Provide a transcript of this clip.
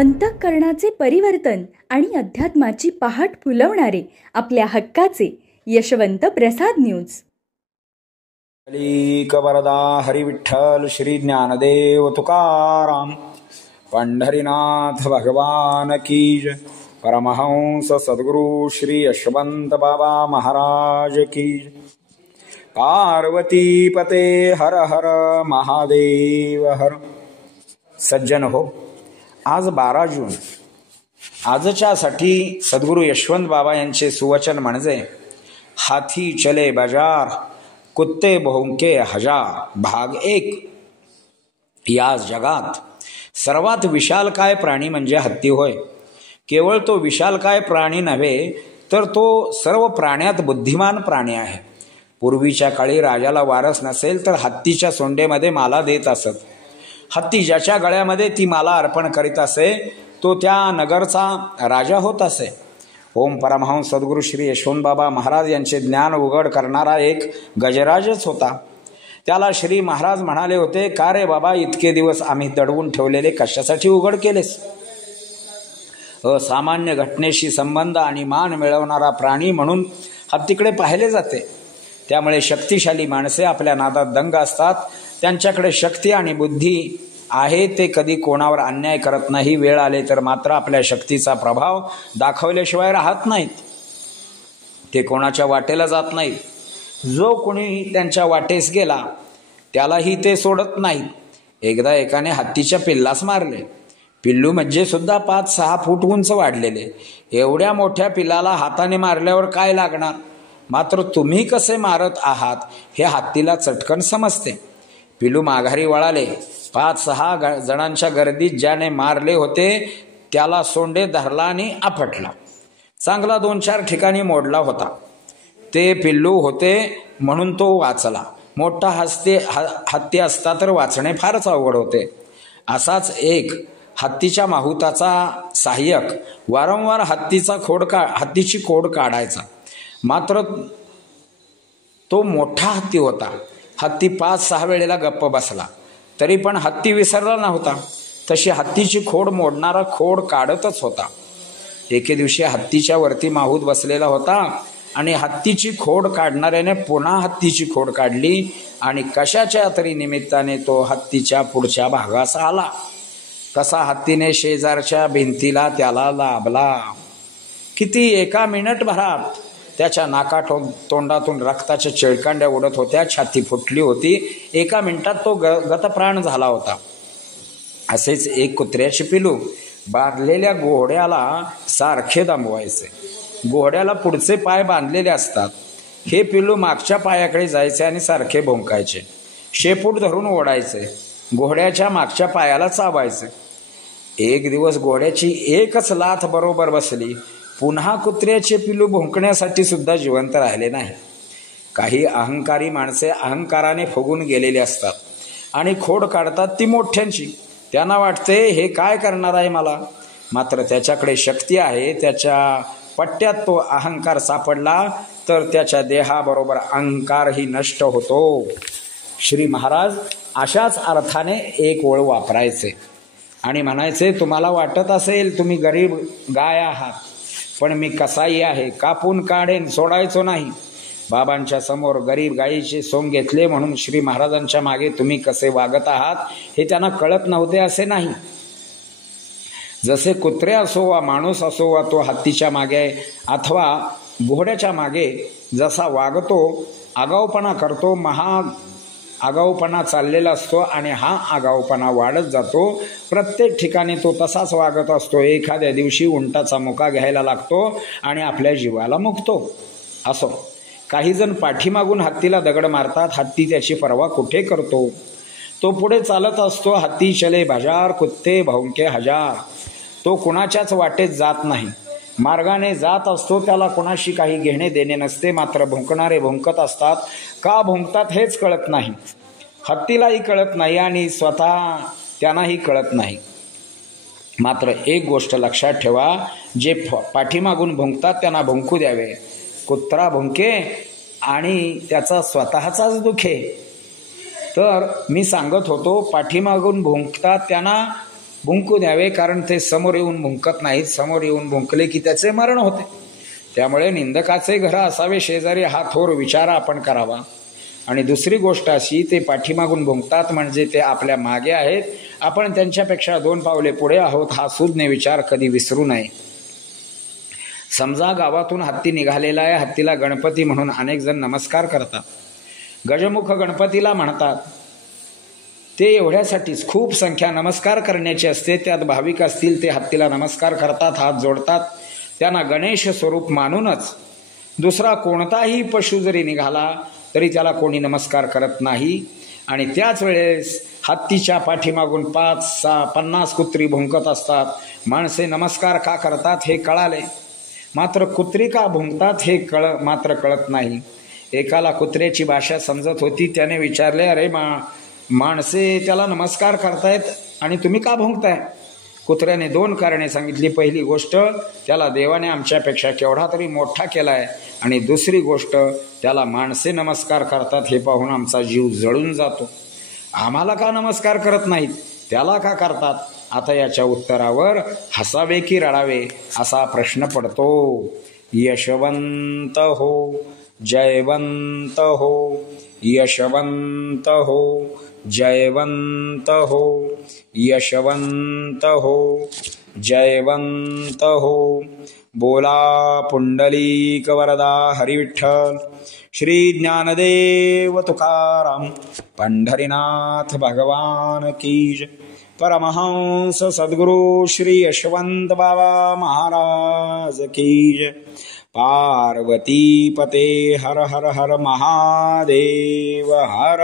अंतःकरणाचे परिवर्तन आणि अध्यात्माची पहाट फुलवणारे आपल्या हक्काचे यशवंत प्रसाद न्यूज. वरदा हरी विठ्ठल श्री ज्ञानदेव तुकाराम पंढरीनाथ भगवान की जय. परमहंस सद्गुरु श्री यशवंत बाबा महाराज की जय. पार्वती पते हर हर महादेव हर. सज्जन हो, आज 12 जून आजच्यासाठी सद्गुरु यशवंत बाबा यांचे सुवचन म्हणजे हाथी चले बाजार कुत्ते भोंके हजार. भाग 1. या जगात सर्वात विशालकाय प्राणी म्हणजे हत्ती होय. केवळ तो विशालकाय प्राणी नव्हे तर तो सर्व प्राण्यात बुद्धिमान प्राणी आहे. पूर्वीच्या काळी राजाला वारस नसेल तर हत्तीच्या सोंडेमध्ये माला देत असत. हत्ती ज्याच्या गळ्यामध्ये ती माला अर्पण करीत असे तो त्या नगरचा राजा होत असे. ओम परमहंस सद्गुरु श्री यशवंत बाबा महाराज यांचे ज्ञान उघड करणारा एक गजराजच होता. त्याला श्री महाराज म्हणाले होते, का रे बाबा, इतके दिवस आम्ही दडवून ठेवलेले कशासाठी उघड केलेस? असामान्य घटनेशी संबंध आणि मान मिळवणारा प्राणी म्हणून हत्तीकडे पाहिले जाते. त्यामुळे शक्तिशाली माणसे आपल्या नादात दंग असतात. त्यांच्याकडे शक्ती आणि बुद्धी आहे, ते कधी कोणावर अन्याय करत नाही. वेळ आले तर मात्र आपल्या शक्तीचा प्रभाव दाखवल्याशिवाय राहत नाहीत. ते कोणाच्या वाटेला जात नाहीत. जो कोणी त्यांच्या वाटेस गेला त्यालाही ते सोडत नाहीत. एकदा एकाने हत्तीच्या पिल्लास मारले. पिल्लू म्हणजे सुद्धा 5-6 फूट उंच वाढलेले. एवढ्या मोठ्या पिल्लाला हाताने मारल्यावर काय लागणार, मात्र तुम्ही कसे मारत आहात हे हत्तीला चटकन समजते. पिल्लू माघारी वळाले. 5-6 जणांच्या गर्दीत ज्याने मारले होते त्याला सोंडे धरला आणि आपटला. चांगला 2-4 ठिकाणी मोडला होता. ते पिल्लू होते म्हणून तो वाचला. मोठा हत्ती असता तर वाचणे फारच अवघड होते. असाच एक हत्तीच्या माहुताचा सहाय्यक वारंवार हत्तीची खोड काढायचा. मात्र तो मोठा हत्ती होता. हत्ती 5-6 वेळेला गप्प बसला तरी पण हत्ती विसरला नव्हता. तशी हत्तीची खोड मोडणारा खोड काढतच होता. एके दिवशी हत्तीच्या वरती माहूत बसलेला होता आणि हत्तीची खोड काढणाऱ्याने पुन्हा हत्तीची खोड काढली आणि कशाच्या तरी निमित्ताने तो हत्तीच्या पुढच्या भागास आला. तसा हत्तीने शेजारच्या भिंतीला त्याला लाभला. किती 1 मिनिटभरात त्याच्या तोंडातून रक्ताच्या चिळकांड्या उडत होत्या. छाती फुटली होती. 1 मिनिटात तो गतप्राण झाला होता. असेच एक कुत्र्याचे पिलू बांधलेल्या घोड्याला सारखे दमवायचे. घोड्याला पुढचे पाय बांधलेले असतात. हे पिलू मागच्या पायाकडे जायचे आणि सारखे भोंकायचे. शेपूट धरून ओढायचे. घोड्याच्या मागच्या पायाला चावायचे. एक दिवस घोड्याची एकच लाथ बरोबर बसली. पुन्हा कुत्र्याचे पिलू भुंकण्यासाठी सुद्धा जिवंत राहिले नाही. काही अहंकारी माणसे अहंकाराने फुगून गेलेली असतात आणि खोड काढतात ती मोठ्यांची. त्यांना वाटते हे काय करणार आहे मला, मात्र त्याच्याकडे शक्ती आहे. त्याच्या पट्ट्यात तो अहंकार सापडला तर त्याच्या देहाबरोबर अहंकारही नष्ट होतो. श्री महाराज अशाच अर्थाने एक ओळ वापरायचे आणि म्हणायचे, तुम्हाला वाटत असेल तुम्ही गरीब गाय आहात, पण मी कसाई आहे, कापून काढेन, सोडायचो नाही. बाबांच्या समोर गरीब गायीचे सोंग घेतले म्हणून श्री महाराजांच्या मागे तुम्ही कसे वागत आहात हे त्यांना कळत नव्हते असे नाही. जसे कुत्रे असो वा माणूस असो वा तो हत्तीच्या मागे अथवा घोड्याच्या मागे जसा वागतो, आगाऊपणा करतो, आगाऊपणा चाललेला असतो आणि हा आगाऊपणा वाढत जातो. प्रत्येक ठिकाणी तो तसाच वागत असतो. एखाद्या दिवशी उंटाचा मुका घ्यायला लागतो आणि आपल्या जीवाला मुकतो. असो, काही जण पाठीमागून हत्तीला दगड मारतात. हत्ती त्याची पर्वा कुठे करतो. तो पुढे चालत असतो. हत्ती चले बाजार कुत्ते भौंके हजार. तो कुणाच्याच वाटेत जात नाही. मार्गाने जात असतो. त्याला कोणाशी काही घेणे देणे नसते. मात्र भुंकणारे भुंकत असतात. का भुंकतात हेच कळत नाही. हत्तीलाही कळत नाही आणि स्वतः त्यांनाही कळत नाही. मात्र एक गोष्ट लक्षात ठेवा, जे पाठीमागून भुंकतात त्यांना भुंकू द्यावे. कुत्रा भुंके आणि त्याचा स्वतःचाच दुखे. तर मी सांगत होतो, पाठीमागून भुंकतात त्यांना भुंकू द्यावे, कारण ते समोर येऊन भुंकत नाहीत. समोर येऊन भुंकले की त्याचे मरण होते. त्यामुळे निंदकाचे घर असावे शेजारी, हा थोर विचार आपण करावा. आणि दुसरी गोष्ट अशी, ते पाठीमागून भुंकतात म्हणजे ते आपल्या मागे आहेत, आपण त्यांच्यापेक्षा 2 पावले पुढे आहोत, हा सुज्ञ विचार कधी विसरू नये. समजा गावातून हत्ती निघालेला आहे, हत्तीला गणपती म्हणून अनेक जण नमस्कार करतात, गजमुख गणपतीला म्हणतात. ते एवढ्यासाठीच खूप संख्या नमस्कार करण्याची असते. त्यात भाविक असतील ते हत्तीला नमस्कार करतात, हात जोडतात, त्यांना गणेश स्वरूप मानूनच. दुसरा कोणताही पशु जरी निघाला तरी त्याला कोणी नमस्कार करत नाही. आणि त्याच वेळेस हत्तीच्या पाठीमागून 5-6-50 कुत्री भुंकत असतात. माणसे नमस्कार का करतात हे कळाले, मात्र कुत्री का भुंकतात हे मात्र कळत नाही. एकाला कुत्र्याची भाषा समजत होती. त्याने विचारले, अरे माणसे त्याला नमस्कार करतायत आणि तुम्ही का भुंकताय? कुत्र्याने 2 कारणे सांगितली. पहिली गोष्ट, त्याला देवाने आमच्यापेक्षा केवढा तरी मोठा केला आहे, आणि दुसरी गोष्ट, त्याला माणसे नमस्कार करतात हे पाहून आमचा जीव जळून जातो. आम्हाला का नमस्कार करत नाहीत, त्याला का करतात? आता याच्या उत्तरावर हसावे की रडावे असा प्रश्न पडतो. यशवंत हो, जयवंत हो, यशवंत हो, जयवंत हो, यशवंत हो, जयवंत हो. बोला पुंडलिक वरदा हरिविठ्ठल. श्री ज्ञानदेव तुकाराम पंढरीनाथ भगवान की जय. परमहंस सद्गुरु श्री यशवंत बाबा महाराज की जय. पार्वती पते हर हर हर महादेव हर.